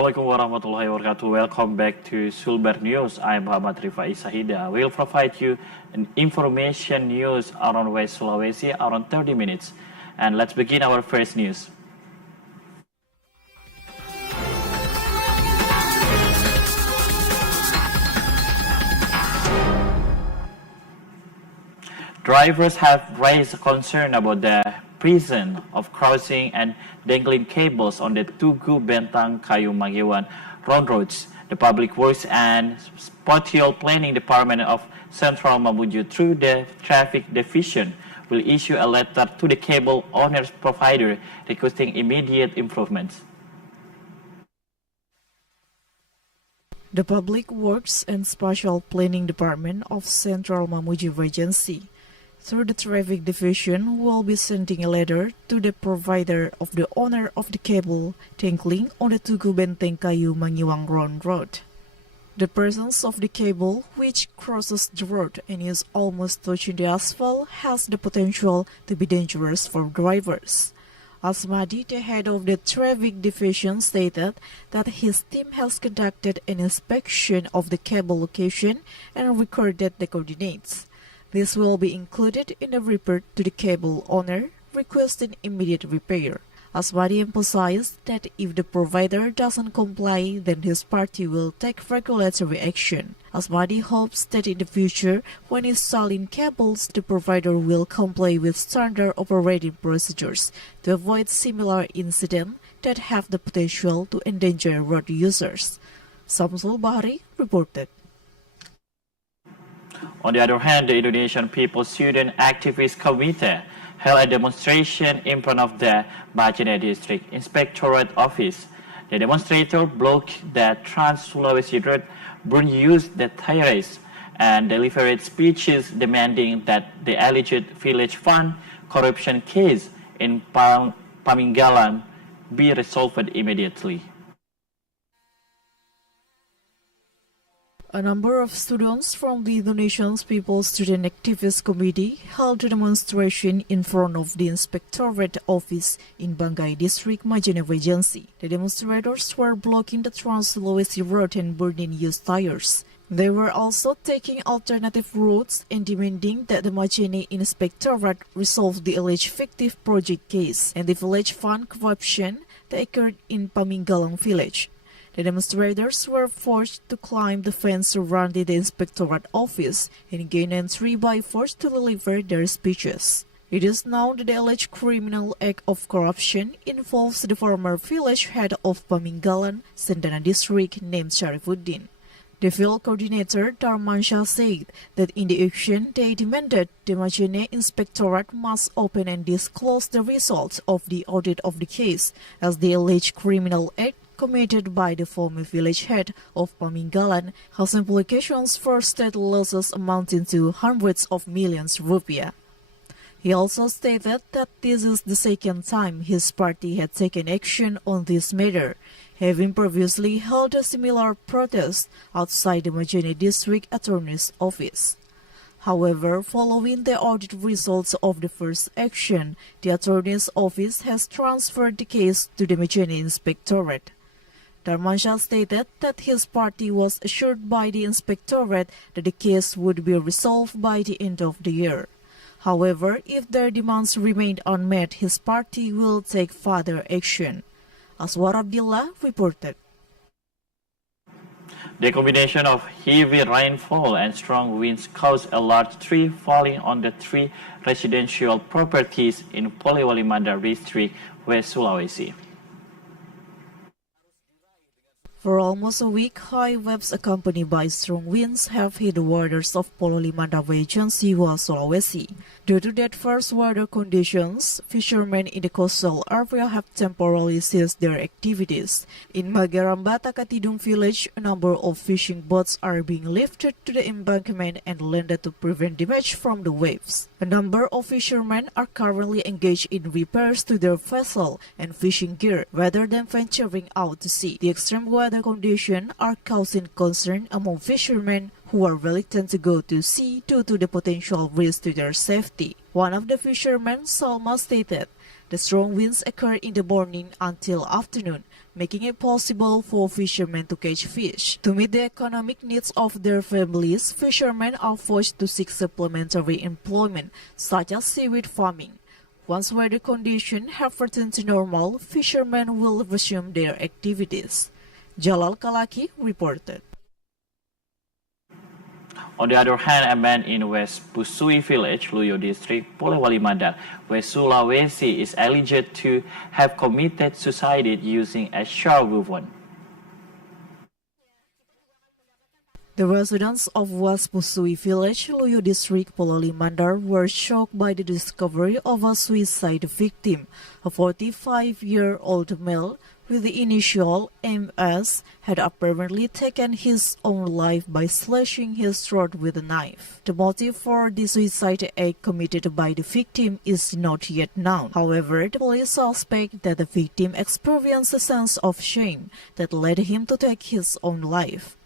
Assalamualaikum warahmatullahi wabarakatuh. Welcome back to Sulbar News. I'm Muhammad Rifai Sahida. We'll provide you an information news around West Sulawesi around 30 minutes. And let's begin our first news. Drivers have raised concern about the presence of crossing and dangling cables on the Tugu Bentang Kayu Mangiwan roads. The Public Works and Spatial Planning Department of Central Mamuju, through the Traffic Division, will issue a letter to the cable owners provider requesting immediate improvements. The Public Works and Spatial Planning Department of Central Mamuju Regency, through the Traffic Division, will be sending a letter to the provider of the owner of the cable dangling on the Tugu Benteng Kayu Mangiwang Road. The presence of the cable, which crosses the road and is almost touching the asphalt, has the potential to be dangerous for drivers. Asmadi, the head of the Traffic Division, stated that his team has conducted an inspection of the cable location and recorded the coordinates. This will be included in a report to the cable owner requesting immediate repair. Asmadi emphasized that if the provider doesn't comply, then his party will take regulatory action. Asmadi hopes that in the future, when installing cables, the provider will comply with standard operating procedures to avoid similar incidents that have the potential to endanger road users. Sulbar reported. On the other hand, the Indonesian People's Student Activist Committee held a demonstration in front of the Bajene District Inspectorate Office. The demonstrators blocked the Trans-Sulawesi Road, burned used the terrace, and delivered speeches demanding that the alleged village fund corruption case in Paminggalan be resolved immediately. A number of students from the Indonesian People's Student Activist Committee held a demonstration in front of the Inspectorate Office in Bangai District, Majene Regency. The demonstrators were blocking the Trans-Sulawesi Road and burning used tires. They were also taking alternative routes and demanding that the Majene Inspectorate resolve the alleged fictive project case and the village fund corruption that occurred in Paminggalan village. The demonstrators were forced to climb the fence surrounding the Inspectorate Office and gain entry by force to deliver their speeches. It is known that the alleged criminal act of corruption involves the former village head of Paminggalan, Sendana District, named Sharifuddin. The field coordinator Darmansha said that in the action they demanded the Majene Inspectorate must open and disclose the results of the audit of the case, as the alleged criminal act committed by the former village head of Paminggalan has implications for state losses amounting to hundreds of millions rupiah. He also stated that this is the second time his party had taken action on this matter, having previously held a similar protest outside the Majene District Attorney's Office. However, following the audit results of the first action, the Attorney's Office has transferred the case to the Majene Inspectorate. Darmansha stated that his party was assured by the Inspectorate that the case would be resolved by the end of the year. However, if their demands remained unmet, his party will take further action. Aswar Abdullah reported. The combination of heavy rainfall and strong winds caused a large tree falling on the three residential properties in Polewali Mandar District, West Sulawesi. For almost a week, high waves accompanied by strong winds have hit the waters of Polewali Mandar Regency, Sulawesi. Due to the adverse weather conditions, fishermen in the coastal area have temporarily ceased their activities. In Magaramba Takatidung village, a number of fishing boats are being lifted to the embankment and landed to prevent damage from the waves. A number of fishermen are currently engaged in repairs to their vessel and fishing gear rather than venturing out to sea. The extreme weather conditions are causing concern among fishermen who are reluctant to go to sea due to the potential risk to their safety. One of the fishermen, Salma, stated The strong winds occurred in the morning until afternoon, making it possible for fishermen to catch fish. To meet the economic needs of their families, fishermen are forced to seek supplementary employment, such as seaweed farming. Once weather conditions have returned to normal, fishermen will resume their activities. Jalal Kalaki reported. On the other hand, a man in West Pusui Village, Luyo District, Polewali Mandar, West Sulawesi, is alleged to have committed suicide using a sharp weapon. The residents of West Pusui Village, Luyo District, Polewali Mandar, were shocked by the discovery of a suicide victim, a 45-year-old male with the initial MS had apparently taken his own life by slashing his throat with a knife. The motive for the suicide act committed by the victim is not yet known. However, the police suspect that the victim experienced a sense of shame that led him to take his own life.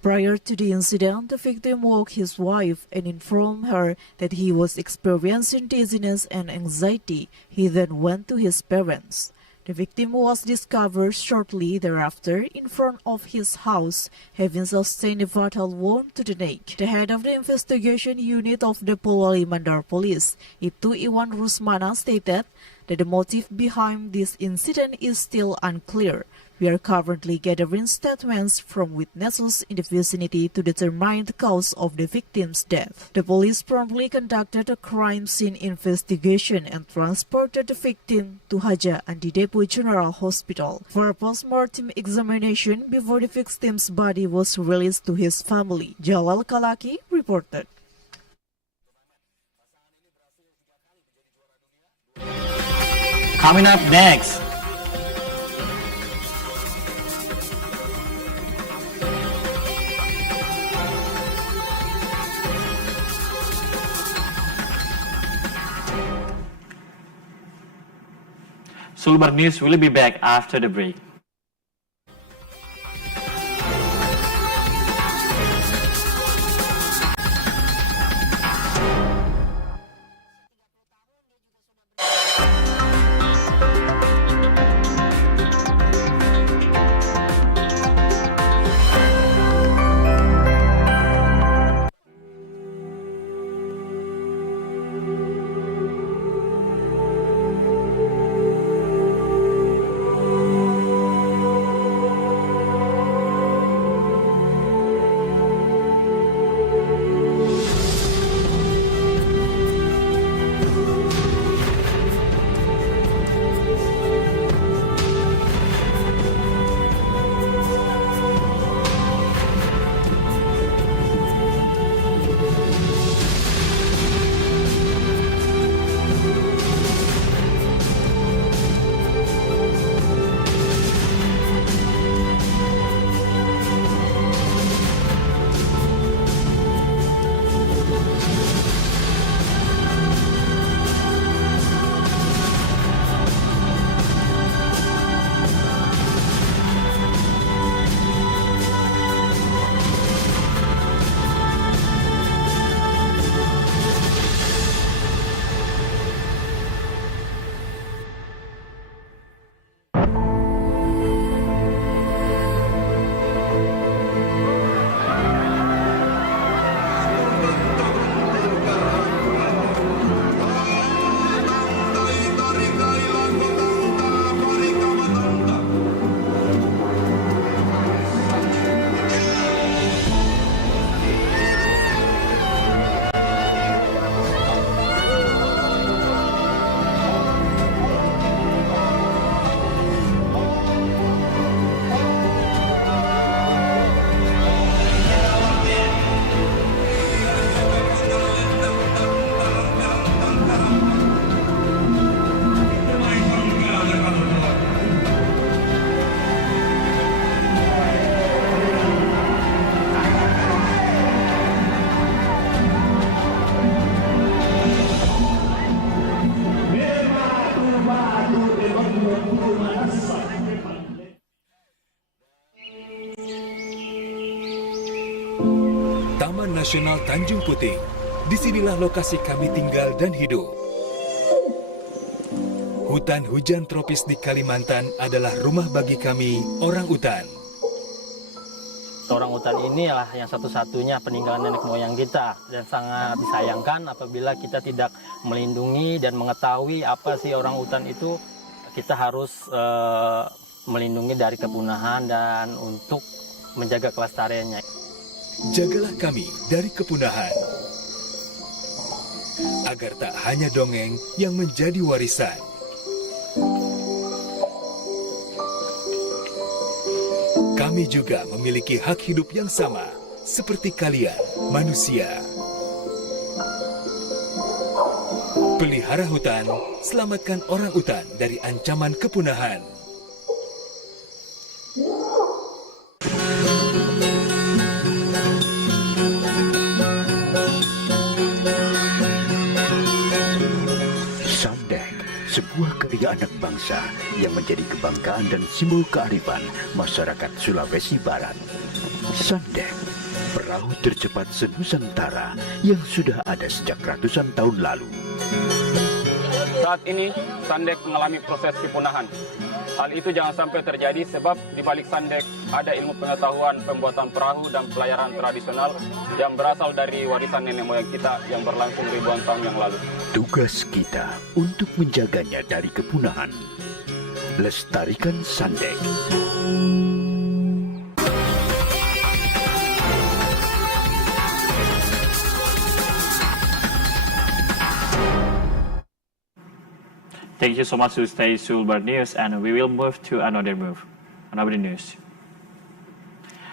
Prior to the incident, the victim woke his wife and informed her that he was experiencing dizziness and anxiety. He then went to his parents. The victim was discovered shortly thereafter in front of his house, having sustained a fatal wound to the neck. The head of the investigation unit of the Polewali Mandar Police, Ibtu Iwan Rusmana, stated that the motive behind this incident is still unclear. We are currently gathering statements from witnesses in the vicinity to determine the cause of the victim's death. The police promptly conducted a crime scene investigation and transported the victim to Haja Andidepu General Hospital for a post-mortem examination before the victim's body was released to his family. Jalal Kalaki reported. Coming up next, Sulbar News will be back after the break. Taman Nasional Tanjung Puting. Disinilah lokasi kami tinggal dan hidup. Hutan hujan tropis di Kalimantan adalah rumah bagi kami, orang utan. Orang utan inilah yang satu-satunya peninggalan nenek moyang kita, dan sangat disayangkan apabila kita tidak melindungi dan mengetahui apa sih orang utan itu. Kita harus melindungi dari kepunahan dan untuk menjaga kelestariannya. Jagalah kami dari kepunahan, agar tak hanya dongeng yang menjadi warisan. Kami juga memiliki hak hidup yang sama, seperti kalian, manusia. Pelihara hutan, selamatkan orang utan dari ancaman kepunahan. Sandek, sebuah karya anak bangsa yang menjadi kebanggaan dan simbol kearifan masyarakat Sulawesi Barat. Sandek, perahu tercepat senusantara yang sudah ada sejak ratusan tahun lalu. Saat ini, Sandek mengalami proses kepunahan. Hal itu jangan sampai terjadi sebab di balik Sandek ada ilmu pengetahuan pembuatan perahu dan pelayaran tradisional yang berasal dari warisan nenek moyang kita yang berlangsung ribuan tahun yang lalu. Tugas kita untuk menjaganya dari kepunahan. Lestarikan Sandek. Thank you so much to stay Sulbar News, and we will move to another news.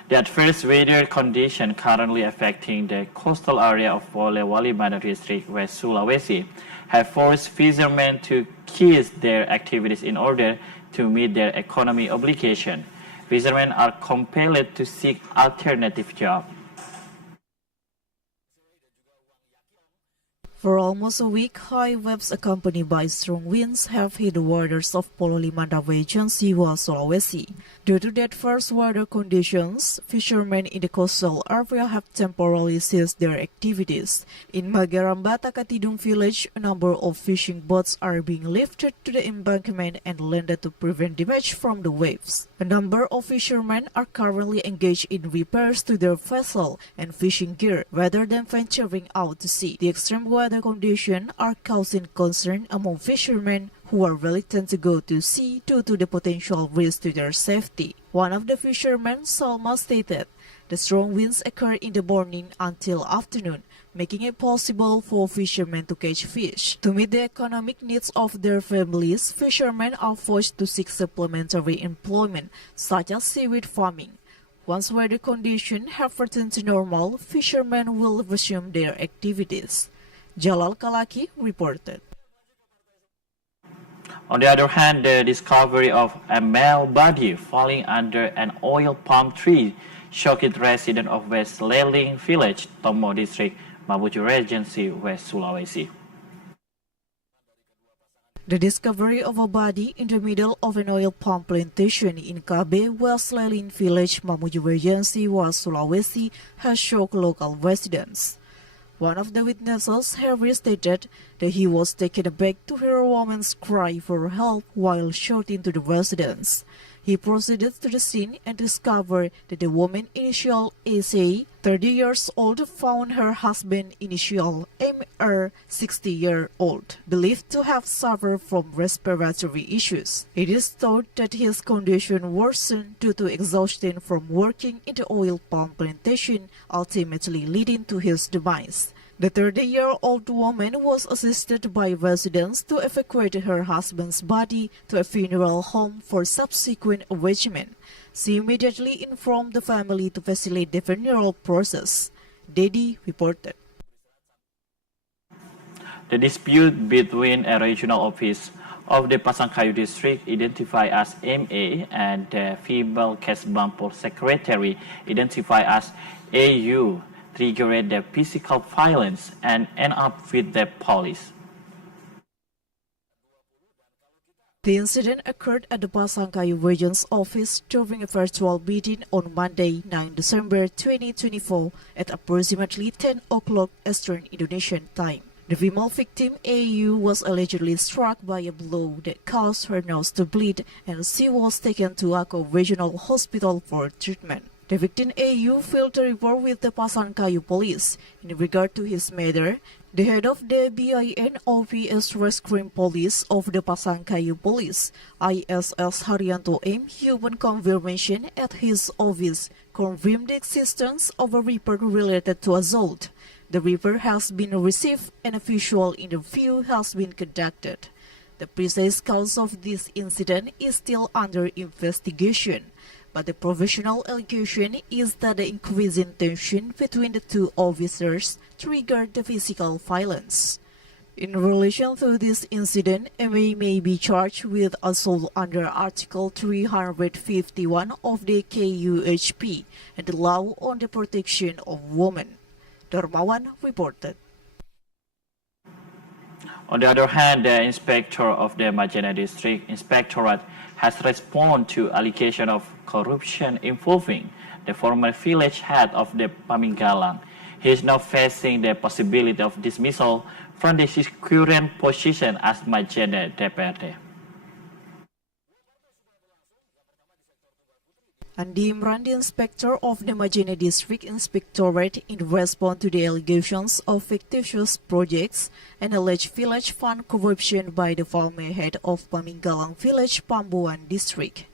The adverse weather condition currently affecting the coastal area of Polewali Mandar District, West Sulawesi, have forced fishermen to cease their activities in order to meet their economy obligation. Fishermen are compelled to seek alternative jobs. For almost a week, high waves accompanied by strong winds have hit the waters of Polewali region, Siwa, Sulawesi. Due to the adverse weather conditions, fishermen in the coastal area have temporarily ceased their activities. In Magarambata Katidung village, a number of fishing boats are being lifted to the embankment and landed to prevent damage from the waves. A number of fishermen are currently engaged in repairs to their vessel and fishing gear rather than venturing out to sea. The extreme weather conditions are causing concern among fishermen who are reluctant to go to sea due to the potential risk to their safety. One of the fishermen, Salma, stated the strong winds occurred in the morning until afternoon, making it possible for fishermen to catch fish. To meet the economic needs of their families, fishermen are forced to seek supplementary employment, such as seaweed farming. Once weather conditions have returned to normal, fishermen will resume their activities. Jalal Kalaki reported. On the other hand, the discovery of a male body falling under an oil palm tree shocked residents of West Leling Village, Tomo District, Mamuju Regency, West Sulawesi. The discovery of a body in the middle of an oil palm plantation in Kabe, West Leling Village, Mamuju Regency, West Sulawesi, has shocked local residents. One of the witnesses, Harry, stated that he was taken aback to hear a woman's cry for help while shouting to the residents. He proceeded to the scene and discovered that the woman, initial SA, 30 years old, found her husband, initial MR, 60-year-old, believed to have suffered from respiratory issues. It is thought that his condition worsened due to exhaustion from working in the oil palm plantation, ultimately leading to his demise. The 30-year-old woman was assisted by residents to evacuate her husband's body to a funeral home for subsequent arrangement. She immediately informed the family to facilitate the funeral process. Dedi reported. The dispute between a regional office of the Pasangkayu district identified as MA and the female Kesbangpol secretary identified as AU triggered the physical violence and end up with the police. The incident occurred at the Pasangkayu Region's office during a virtual meeting on Monday, 9 December 2024 at approximately 10 o'clock Eastern Indonesian time. The female victim, AU, was allegedly struck by a blow that caused her nose to bleed, and she was taken to Ako Regional Hospital for treatment. The victim, AU, filed a report with the Pasangkayu police. In regard to his matter, the head of the BIN OPS Rescue Police of the Pasangkayu Police, ISS Haryanto M, human confirmation at his office, confirmed the existence of a report related to assault. The report has been received and a visual interview has been conducted. The precise cause of this incident is still under investigation, but the professional allegation is that the increasing tension between the two officers triggered the physical violence. In relation to this incident, MA may be charged with assault under Article 351 of the KUHP and the Law on the Protection of Women. Darmawan reported. On the other hand, the inspector of the Majene District Inspectorate has responded to allegation of corruption involving the former village head of the Paminggalang. He is now facing the possibility of dismissal from his current position as Majene DPRD. Andi Imran, the inspector of the Majene District Inspectorate, in response to the allegations of fictitious projects and alleged village fund corruption by the former head of Paminggalang Village, Pambuan District.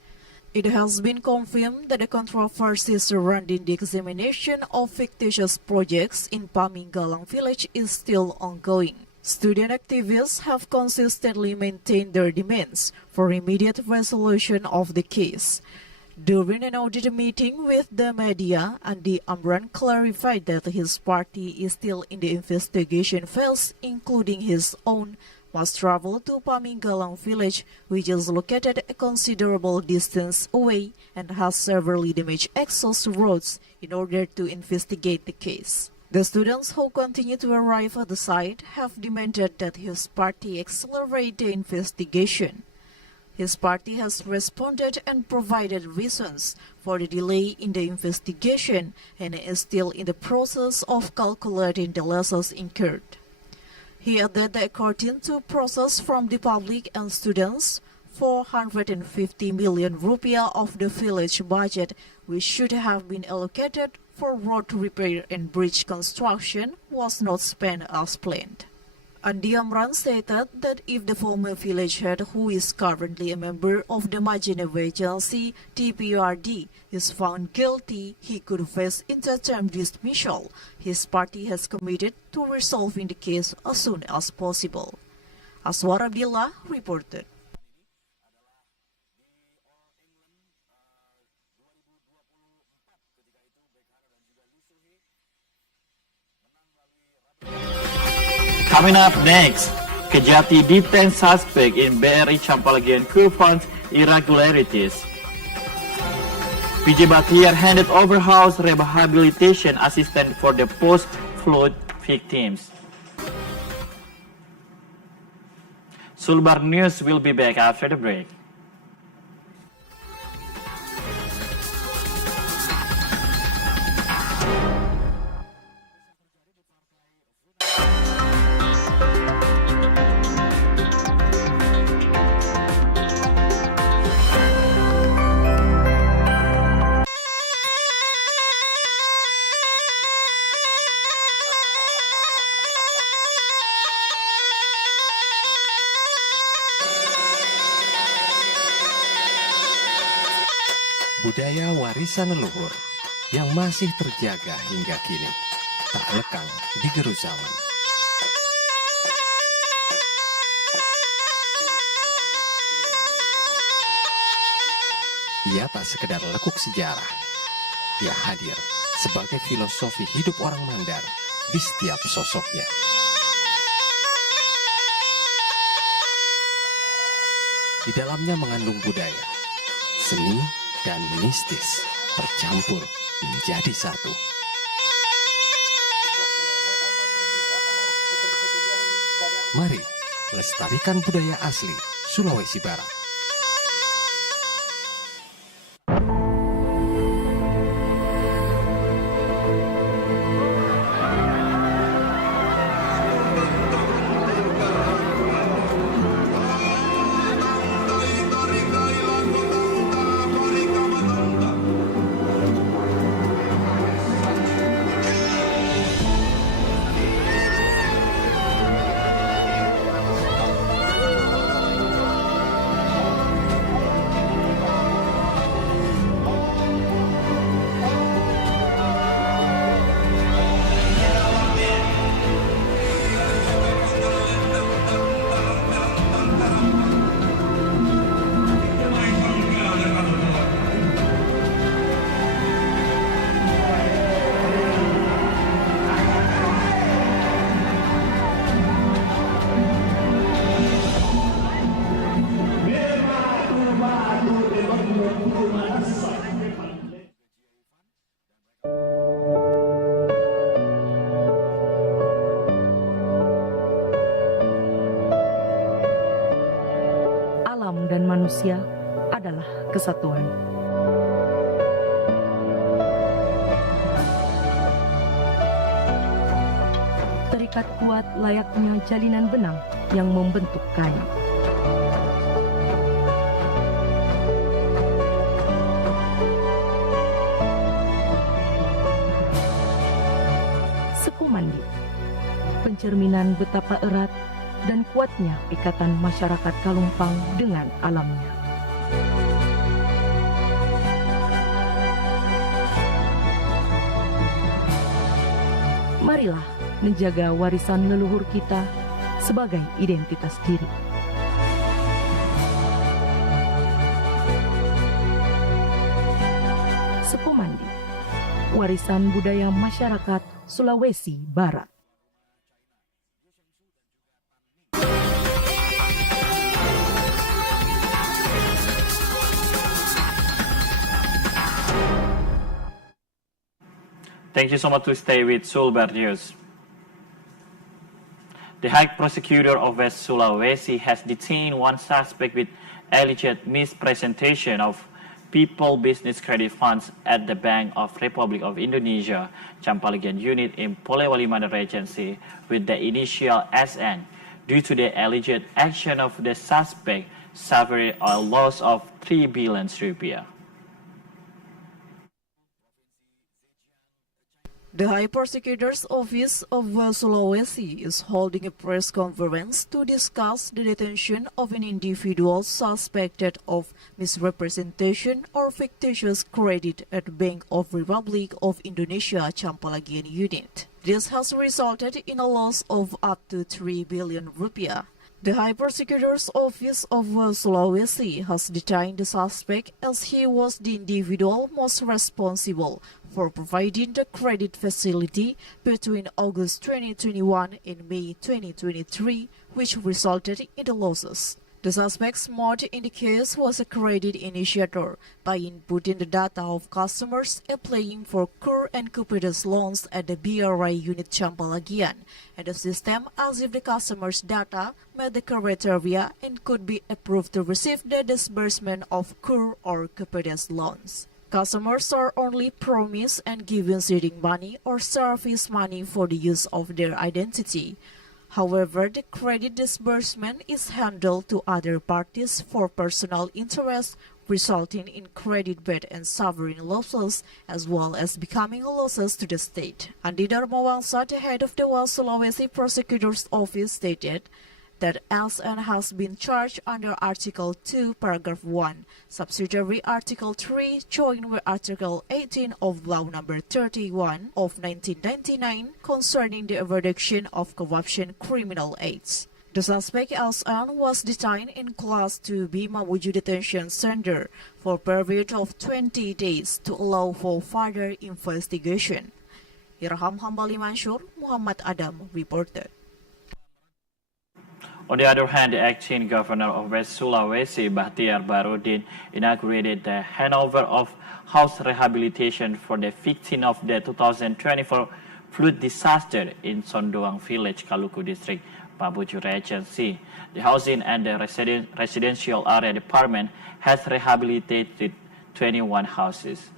It has been confirmed that the controversy surrounding the examination of fictitious projects in Paminggalang Village is still ongoing. Student activists have consistently maintained their demands for immediate resolution of the case. During an audit meeting with the media, Andi Imran clarified that his party is still in the investigation phase, including his own must travel to Paminggalang Village, which is located a considerable distance away and has severely damaged access roads, in order to investigate the case. The students who continue to arrive at the site have demanded that his party accelerate the investigation. His party has responded and provided reasons for the delay in the investigation and is still in the process of calculating the losses incurred. He added that according to process from the public and students, 450 million rupiah of the village budget, which should have been allocated for road repair and bridge construction, was not spent as planned. Andi Imran stated that if the former village head, who is currently a member of the Majene Agency TVRI, is found guilty, he could face interim dismissal. His party has committed to resolving the case as soon as possible. Aswar Abdillah reported. Coming up next, Kejati detained suspect in BRI Campalagian coup funds irregularities. PJ Bahtiar handed over house rehabilitation assistant for the post-flood victims. Sulbar News will be back after the break. Budaya warisan leluhur yang masih terjaga hingga kini, tak lekang di gerus zaman. Ia tak sekedar lekuk sejarah, ia hadir sebagai filosofi hidup orang Mandar di setiap sosoknya. Di dalamnya mengandung budaya, seni, dan mistis tercampur menjadi satu. Mari lestarikan budaya asli Sulawesi Barat. alam dan manusia adalah kesatuan. Terikat kuat layaknya jalinan benang yang membentuk kain. Sekumandi, pencerminan betapa erat dan kuatnya ikatan masyarakat Kalumpang dengan alamnya. Marilah menjaga warisan leluhur kita sebagai identitas diri. Sekumandi, warisan budaya masyarakat Sulawesi Barat. Thank you so much to stay with Sulbar News. The High Prosecutor of West Sulawesi has detained one suspect with alleged mispresentation of people business credit funds at the Bank of Republic of Indonesia Campalagian unit in Polewali Mandar Regency with the initial SN due to the alleged action of the suspect suffering a loss of 3 billion rupiah. The High Prosecutor's Office of Sulawesi is holding a press conference to discuss the detention of an individual suspected of misrepresentation or fictitious credit at Bank of Republic of Indonesia Campalagian unit. This has resulted in a loss of up to 3 billion rupiah. The High Prosecutor's Office of Sulawesi has detained the suspect as he was the individual most responsible for providing the credit facility between August 2021 and May 2023, which resulted in the losses. The suspect's mode in the case was a credit initiator by inputting the data of customers applying for KUR and Kupedes loans at the TVRI unit Campalagian, and the system as if the customer's data met the criteria and could be approved to receive the disbursement of KUR or Kupedes loans. Customers are only promised and given seeding money or service money for the use of their identity. However, the credit disbursement is handled to other parties for personal interest, resulting in credit bad and sovereign losses, as well as becoming losses to the state. Andi Darmawangsa, the head of the West Sulawesi Prosecutor's Office, stated that SN has been charged under Article 2, Paragraph 1, Subsidiary Article 3, joined with Article 18 of Law Number 31 of 1999 concerning the eradication of corruption criminal acts. The suspect SN was detained in Class 2B Mamuju Detention Center for a period of 20 days to allow for further investigation. Irham Hambali Mansur, Muhammad Adam reported. On the other hand, the acting governor of West Sulawesi, Bahtiar Barudin, inaugurated the handover of house rehabilitation for the victim of the 2024 flood disaster in Sondoang Village, Kaluku District, Mamuju Regency. The Housing and the Residential Area Department has rehabilitated 21 houses.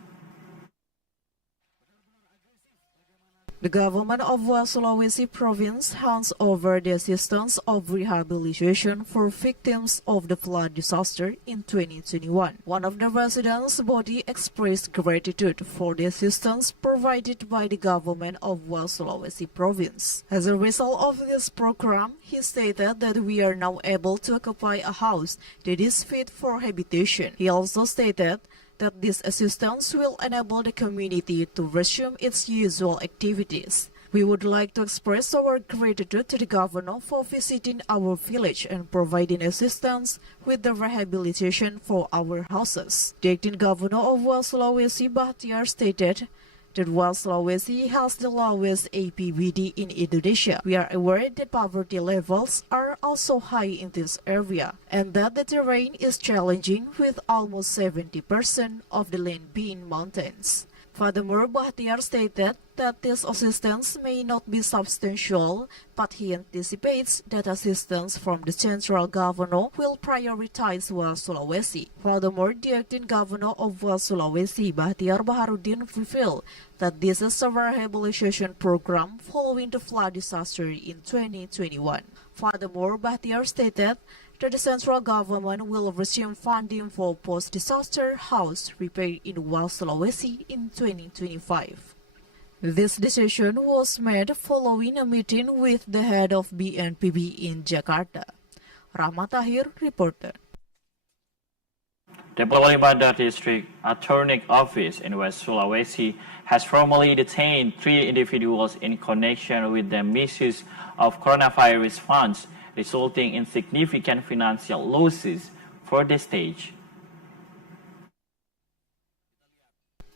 The government of West Sulawesi Province hands over the assistance of rehabilitation for victims of the flood disaster in 2021. One of the residents' body expressed gratitude for the assistance provided by the government of West Sulawesi Province. As a result of this program, he stated that we are now able to occupy a house that is fit for habitation. He also stated that this assistance will enable the community to resume its usual activities. We would like to express our gratitude to the governor for visiting our village and providing assistance with the rehabilitation for our houses. The acting governor of West Sulawesi, Bahtiar, stated that West Sulawesi has the lowest APBD in Indonesia. We are aware that poverty levels are also high in this area and that the terrain is challenging with almost 70% of the land being mountains. Furthermore, Bahtiar stated that this assistance may not be substantial, but he anticipates that assistance from the central governor will prioritize West Sulawesi. Furthermore, the acting governor of West Sulawesi, Bahtiar Baharudin, revealed that this is a rehabilitation program following the flood disaster in 2021. Furthermore, Bahtiar stated that the central government will resume funding for post-disaster house repair in West Sulawesi in 2025. This decision was made following a meeting with the head of BNPB in Jakarta. Rahmat Tahir reported. The Polewali Mandar District Attorney Office in West Sulawesi has formally detained 3 individuals in connection with the misuse of coronavirus funds, resulting in significant financial losses for the state.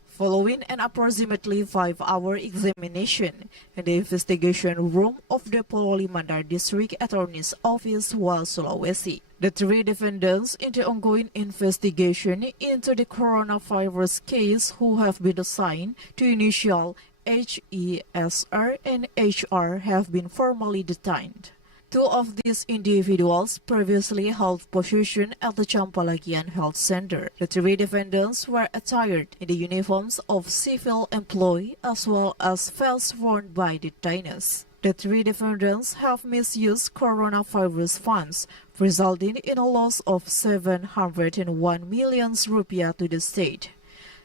Following an approximately 5-hour examination in the investigation room of the Polewali Mandar District Attorney's Office, West Sulawesi, the 3 defendants in the ongoing investigation into the coronavirus case who have been assigned to initial HESR and HR have been formally detained. 2 of these individuals previously held position at the Champalagian Health Center. The 3 defendants were attired in the uniforms of civil employee as well as vests worn by detainees. The 3 defendants have misused coronavirus funds, resulting in a loss of 701 million rupiah to the state.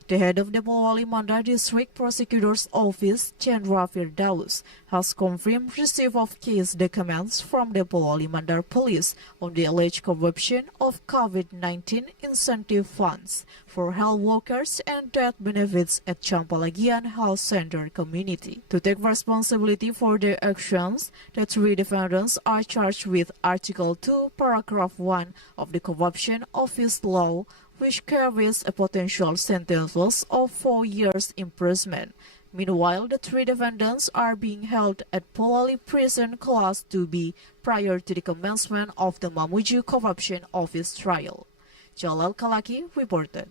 The head of the Polewali Mandar District Prosecutor's Office, Chandra Firdaus, has confirmed receipt of case documents from the Polewali Mandar Police on the alleged corruption of COVID-19 incentive funds for health workers and death benefits at Champalagian Health Center community. To take responsibility for their actions, the 3 defendants are charged with Article 2, Paragraph 1 of the Corruption Office Law, which carries a potential sentence of 4 years imprisonment. Meanwhile, the 3 defendants are being held at Polewali Prison Class 2B prior to the commencement of the Mamuju Corruption Office trial. Jalal Kalaki reported.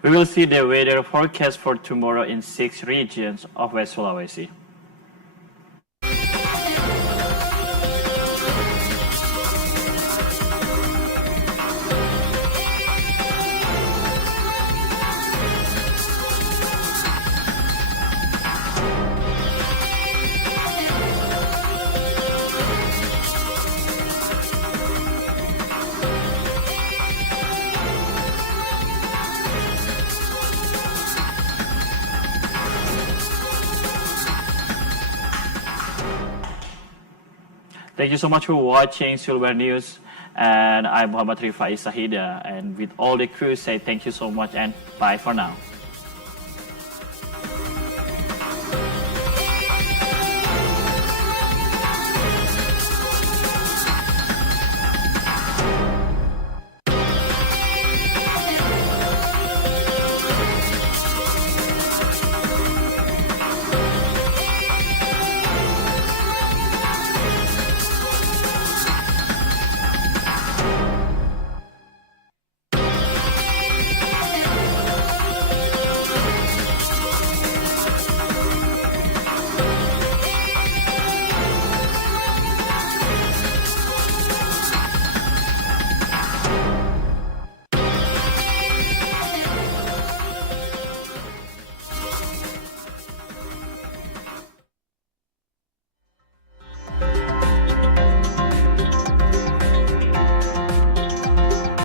We will see the weather forecast for tomorrow in 6 regions of West Sulawesi. Thank you so much for watching Sulbar News, and I'm Muhammad Rifai Sahida, and with all the crew say thank you so much and bye for now.